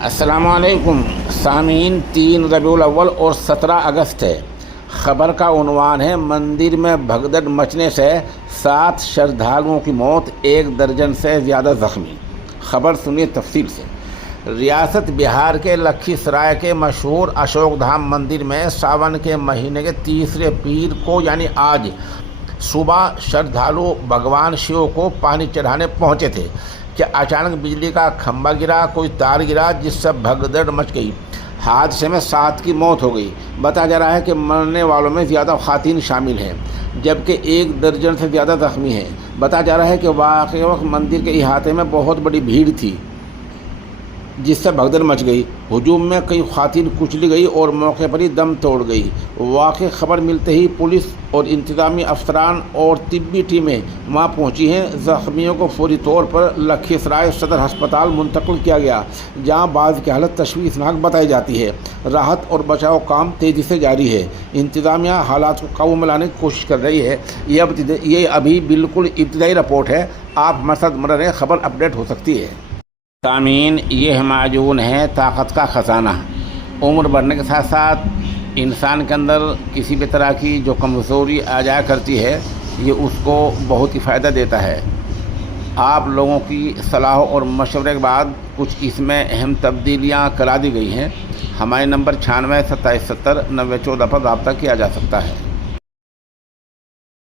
السلام علیکم سامعین، 3 ربیع الاول اور 17 اگست ہے۔ خبر کا عنوان ہے مندر میں بھگدڑ مچنے سے 7 شردھالوؤں کی موت، 1 درجن سے زیادہ زخمی۔ خبر سنیے تفصیل سے۔ ریاست بہار کے لکھی سرائے کے مشہور اشوک دھام مندر میں ساون کے مہینے کے تیسرے پیر کو یعنی آج صبح شردھالو بھگوان شیو کو پانی چڑھانے پہنچے تھے کہ اچانک بجلی کا کھمبا گرا، کوئی تار گرا جس سے بھگدڑ مچ گئی۔ حادثے میں 7 کی موت ہو گئی۔ بتایا جا رہا ہے کہ مرنے والوں میں زیادہ خواتین شامل ہیں جبکہ 1 درجن سے زیادہ زخمی ہیں۔ بتایا جا رہا ہے کہ واقعی وقت مندر کے احاطے میں بہت بڑی بھیڑ تھی جس سے بھگدڑ مچ گئی۔ ہجوم میں کئی خواتین کچلی گئی اور موقع پر ہی دم توڑ گئی۔ واقعی خبر ملتے ہی پولیس اور انتظامی افسران اور طبی ٹیمیں وہاں پہنچی ہیں۔ زخمیوں کو فوری طور پر لکھی سرائے صدر ہسپتال منتقل کیا گیا جہاں بعض کی حالت تشویشناک بتائی جاتی ہے۔ راحت اور بچاؤ کام تیزی سے جاری ہے۔ انتظامیہ حالات کو قابو میں لانے کی کوشش کر رہی ہے۔ یہ ابھی بالکل ابتدائی رپورٹ ہے۔ آپ ہمارے ساتھ بنے رہیں، خبر اپڈیٹ ہو سکتی ہے۔ سامعین، یہ معجون ہے طاقت کا خزانہ۔ عمر بڑھنے کے ساتھ ساتھ انسان کے اندر کسی بھی طرح کی جو کمزوری آ جایا کرتی ہے، یہ اس کو بہت ہی فائدہ دیتا ہے۔ آپ لوگوں کی صلاح اور مشورے کے بعد کچھ اس میں اہم تبدیلیاں کرا دی گئی ہیں۔ ہمارے نمبر 96 27 70 90 14 پر رابطہ کیا جا سکتا ہے۔